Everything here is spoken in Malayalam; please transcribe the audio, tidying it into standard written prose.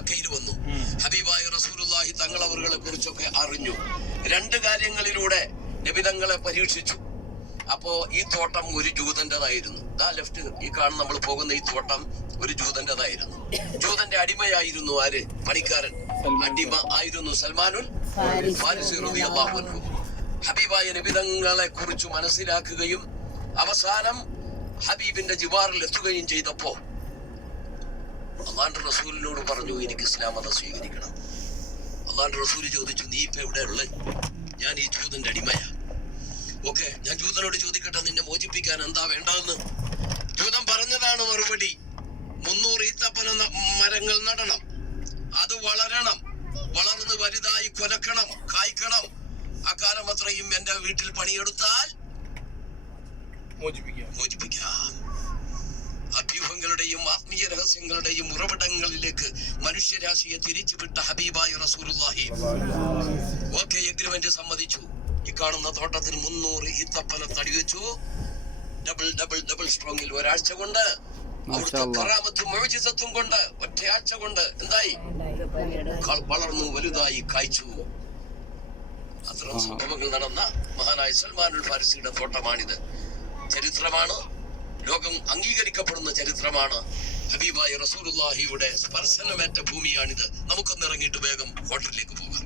മക്കയിൽ വന്നു. ഹബീബായ റസൂലുള്ളാഹി തങ്ങൾ അവരെ കുറിച്ചൊക്കെ അറിഞ്ഞു. 2 കാര്യങ്ങളിലൂടെ നബി തങ്ങളെ പരീക്ഷിച്ചു. അപ്പോ ഈ തോട്ടം ഒരു ജൂതന്റേതായിരുന്നു. ലെഫ്റ്റ് ഈ കാണുന്ന നമ്മൾ പോകുന്ന ഈ തോട്ടം ഒരു ജൂതന്റേതായിരുന്നു. ജൂതന്റെ അടിമയായിരുന്നു ആര്? പണിക്കാരൻ അടിമ ആയിരുന്നു സൽമാനുൽ ഫാരിസി റളിയല്ലാഹു അൻഹു. ഹബീബായ നബി തങ്ങളെ കുറിച്ച് മനസ്സിലാക്കുകയും അവസാനം ഹബീബിന്റെ ജിവാറിൽ എത്തുകയും ചെയ്തപ്പോ അള്ളാന്റെ റസൂലിനോട് പറഞ്ഞു, എനിക്ക് ഇസ്ലാം മതം സ്വീകരിക്കണം. അള്ളാന്റെ റസൂൽ ചോദിച്ചു, നീ ഇപ്പൊ എവിടെ ഉള്ളത്? ഞാൻ ഈ ജൂതന്റെ അടിമയാ. ഓക്കെ, ഞാൻ ജൂതനോട് ചോദിക്കട്ടെ, നിന്നെ മോചിപ്പിക്കാൻ എന്താ വേണ്ടതെന്ന്? ജൂതൻ പറഞ്ഞതാണ് മറുപടി, 300 ഈത്തപ്പന മരങ്ങൾ നടണം, അത് വളരണം, വളർന്ന് വലുതായി കൊലക്കണം, കായ്ക്കണം. അക്കാലം അത്രയും എന്റെ വീട്ടിൽ പണിയെടുത്താൽ മോചിപ്പിക്കാം. അഭ്യൂഹങ്ങളുടെയും ആത്മീയ രഹസ്യങ്ങളുടെയും ഉറവിടങ്ങളിലേക്ക് മനുഷ്യരാശിയെ തിരിച്ചുവിട്ട ഹബീബായ റസൂലുള്ളാഹി ഓക്കെ എഗ്രിമെന്റ് സമ്മതിച്ചു. ഈ കാണുന്ന തോട്ടത്തിൽ 300 ഈത്തപ്പന തടി വെച്ചു. ഡബിൾ സ്ട്രോങ്ങിൽ ഒരാഴ്ച കൊണ്ട്, അവിടുത്തെ കറാമത്തും മുഅ്ജിസത്തും കൊണ്ട് ഒറ്റയാഴ്ച കൊണ്ട് എന്തായി? വളർന്നു വലുതായി കായ്ച്ചു. അത്തരം സംഭവങ്ങൾ നടന്ന മഹാനായ സൽമാനുൽ ഫാരിസിയുടെ തോട്ടമാണിത്. ചരിത്രമാണ്, ലോകം അംഗീകരിക്കപ്പെടുന്ന ചരിത്രമാണ്. ഹബീബായ റസൂലുള്ളാഹിയുടെ സ്പർശനമേറ്റ ഭൂമിയാണിത്. നമുക്കൊന്ന് ഇറങ്ങിയിട്ട് വേഗം ഹോട്ടലിലേക്ക് പോകാം.